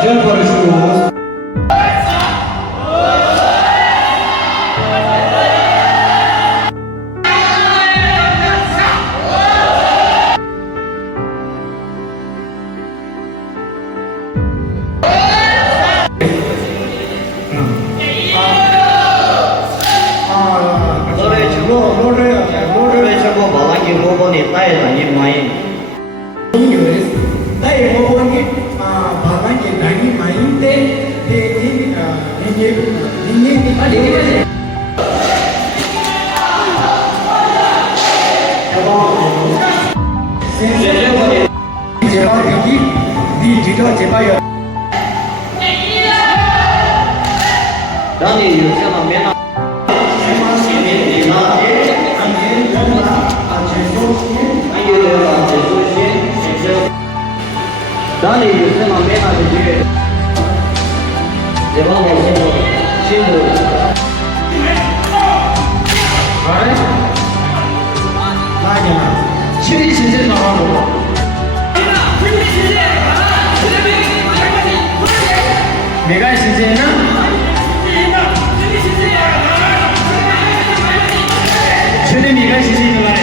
Shoes. 노래 저거 말하기 모범이 따에 다니 마이. Đây một con cái bà nói gì đại như mày tên thì chế bao thì đi chỉ cho chế bao giờ đó thìอยู่เชื่อมาเมียนđó thì được xem mà bé nào thì chuyện để bao ngày xin được đấy là nhà chi chính chính nào rồi 내가 진짜나 주님이가 진짜인 말에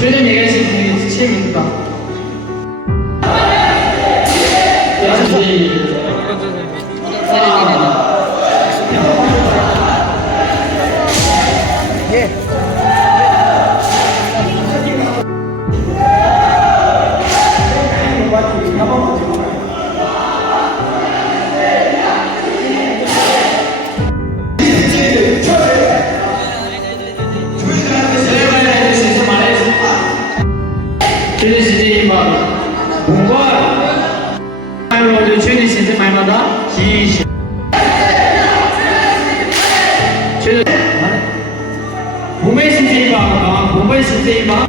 주님 얘기하시는 책입니다. 몸의 신세이방, 몸의 신세이방.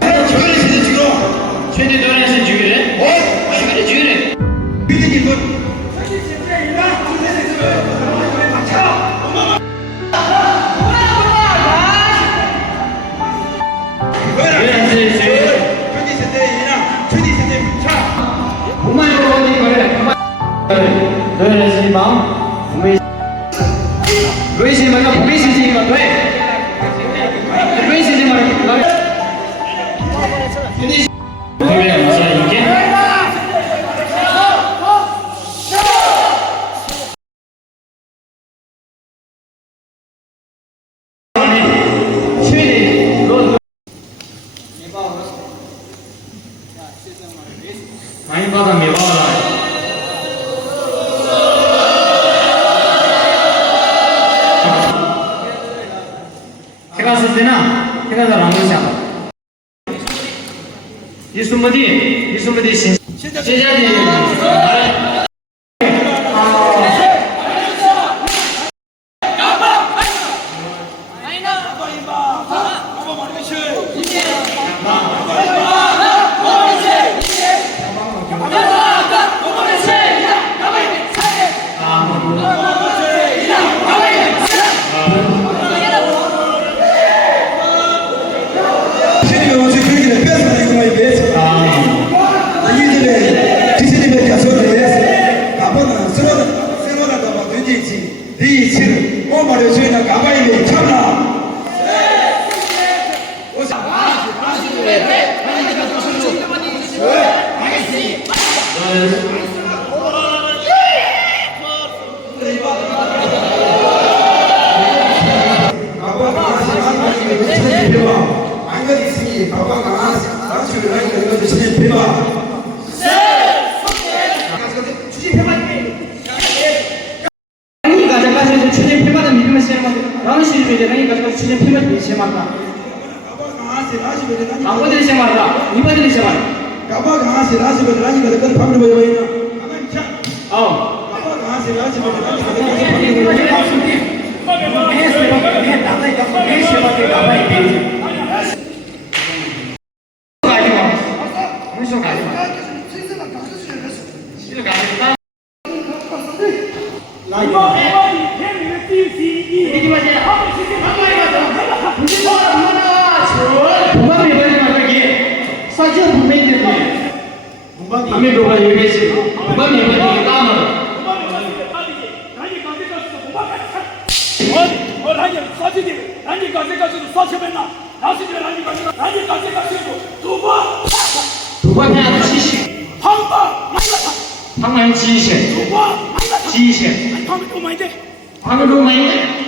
저거는 진짜 죽어. 최대 노래에서 죽이래? 어? 죽이래, 죽이래. 믿으니 뭐?为什么要不被信心吗？对，为什么要？对呀，我说一件。많이 받아 매봐라. 제가 쓸 때는 제가 잘 안 보시잖아. 이 수무디 제자들이 말해. 아버들이 제 말이다. 이모들이 제 말. 가봐 가서 라시고 라니가 그 방을 보여 보이나? 아만 차. 가봐 가서 라시고 라이브. 세세 도망이 버리면 사지어 분명히 밤에 도가 얘기했지 도망이 버리면 까먹어 두번 해야 돼 지식 방망이 지식 지식 방을 너무 많이 돼?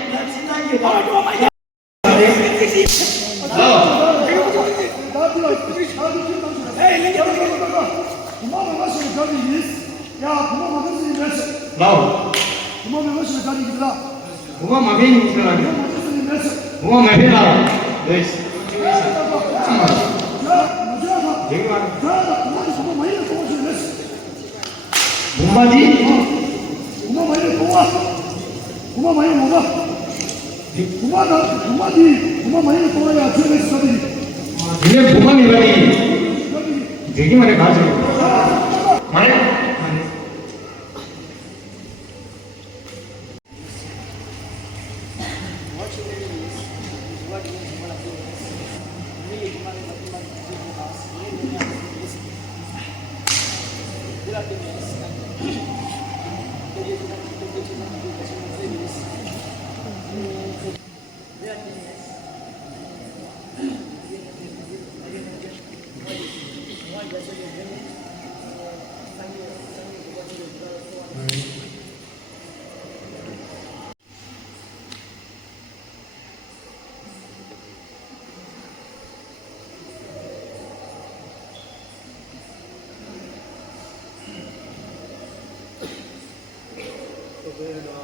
나오 뭐가 마비는 들어가게 뭐가 마비나 너이스 얘기 말해 뭔마디? 니네 뭐만 이거니 얘기 말해 가지고 말해? 네.